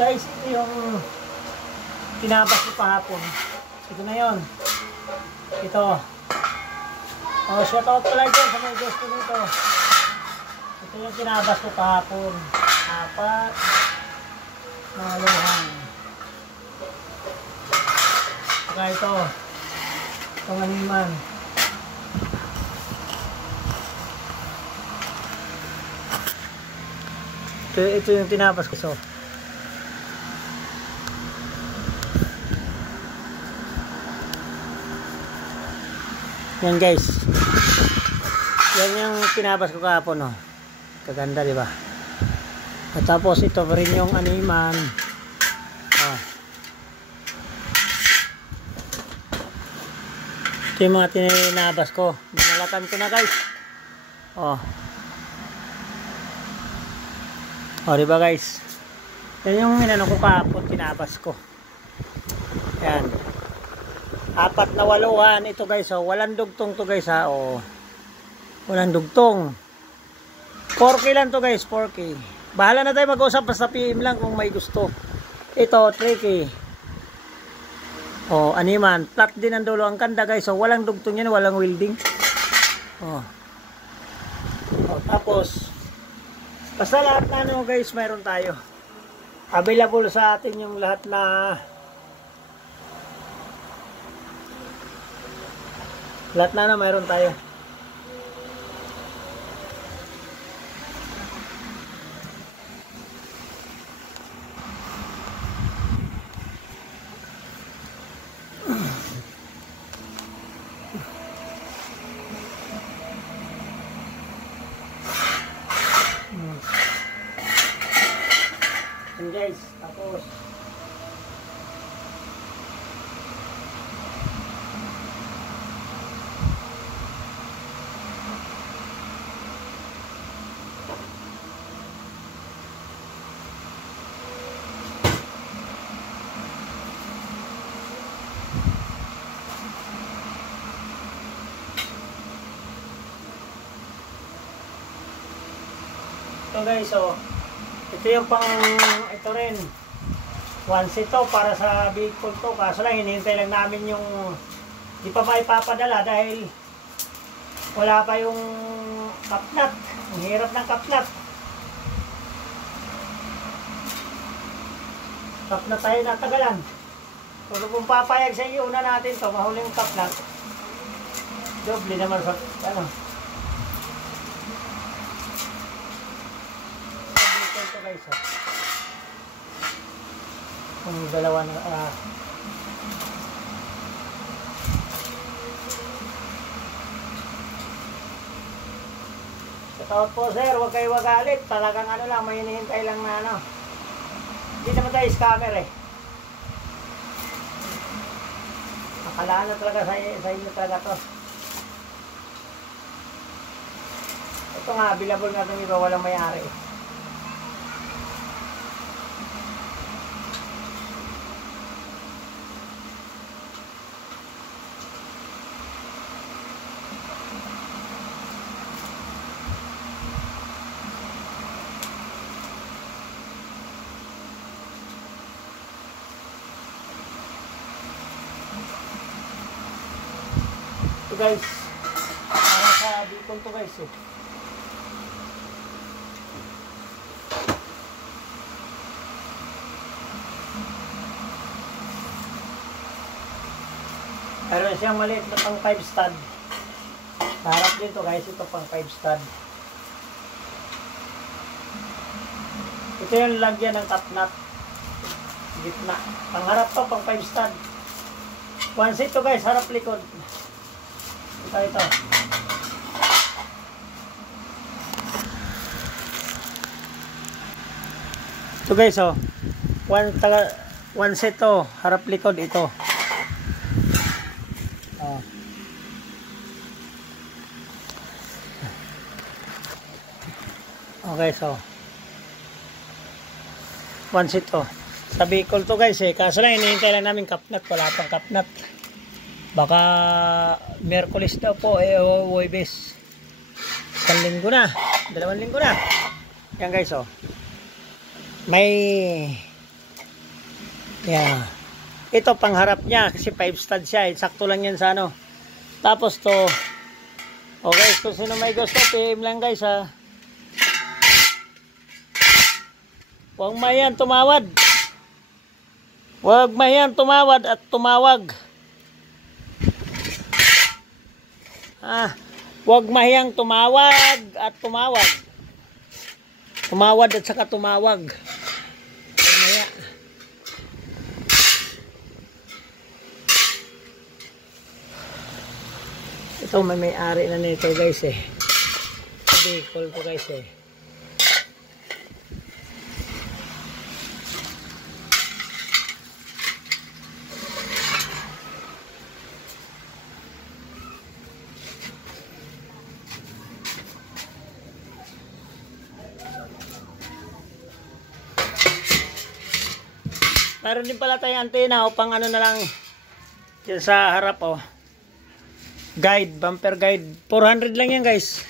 Guys, ito yung tinabas ko kahapon. Ito na yon. Ito. Oh, shout out pala dyan sa may gusto nito. Ito yung tinabas ko kahapon. 4 na luhan. Saka ito. Itong animan. Ito yung tinabas ko. So, yan guys. Yan yung tinabas ko kahapon, no. Kaganda, di ba? At tapos ito pa rin yung animan. Oh. Ito yung mga tinabas ko. Binalatan ko na, guys. Oh. Oh, di ba, guys? Yan yung inano ko kahapon, tinabas ko. Yan. 4 na waluhan ito guys, oh. Walang dugtong to guys, ha. Oh. Walang dugtong. 4K lang to guys, 4K. Bahala na tayo mag-usap, basta PM lang kung may gusto. Ito 3K. Oh, animan, flat din ang dulo. Ang ganda guys, oh. Walang dugtong yan, walang welding. Oh. Oh, tapos basta lahat na ano guys, mayroon tayo. Available sa atin yung lahat na mayroon tayo. And guys, tapos ito guys, oh. Ito yung ito rin. Once ito para sa vehicle to. Kaso lang, hinihintay lang namin yung di pa maipapadala dahil wala pa yung kapnat. Ang hirap ng kapnat. Kapnat tayo natagalan. Pero kung papayag sa iyo, una natin to, mahuling kapnat. Doble naman sa ano. Guys, oh. Kung dalawa na sa tawag po sir, huwag kayo wagalit, talagang ano lang, may hinihintay lang na ano, hindi naman tayo scammer eh, nakalaan na talaga sa inyo talaga to. Ito nga, available nga itong iba, walang may-ari. Ito guys, para sa bicol to guys, eh. Meron siyang maliit na pang 5 stud. Harap din to guys, ito pang 5 stud. Ito yung lagyan ng top nut. Gitna. Pangharap to, pang 5 stud. One seat to guys, harap likod. Ito. Ito guys, oh. One set to, harap likod ito. Oh. Okay, so one set to. Sa Bicol to guys eh. Kaso lang, hinihintay lang namin kapnat. Wala pang kapnat. Baka Miyerkules daw po eh, o Huwebes. 1 linggo na. 2 linggo na. Yan guys, oh. May Yeah. Ito pangharap niya kasi 5 stud siya. Sakto lang yan sa ano. Tapos to. Okay, kung sino may gusto, PM lang guys ha. Huwag mahiyan tumawad. Huwag mahiyan tumawad at tumawag. Huwag mahiyang tumawag at tumawag. Tumawad at saka tumawag. Mamaya. Ito may-ari na nito guys eh. Bicol to guys eh. Meron din pala tayong antena o pang ano na lang dyan sa harap o. Guide, bumper guide. 400 lang yan guys.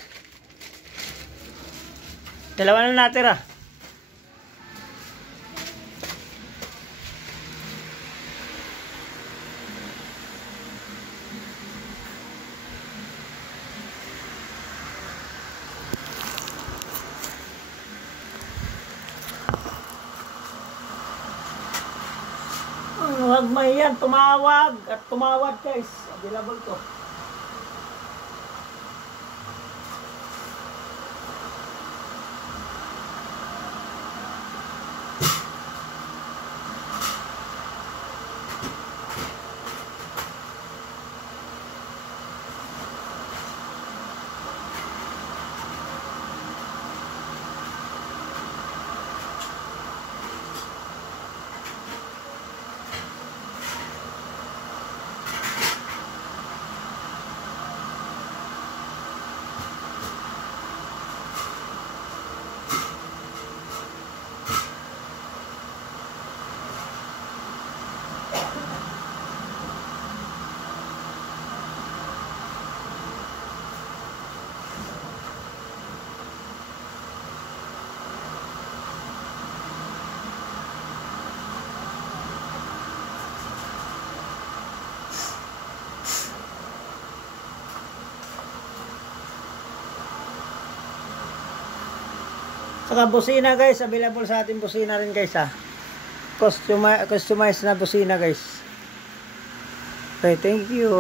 Dalawa na natira. Huwag mahiyan, tumawag at tumawad guys. Available to. Saka busina guys, available sa ating busina rin guys ha. Customized na busina guys. Okay, thank you.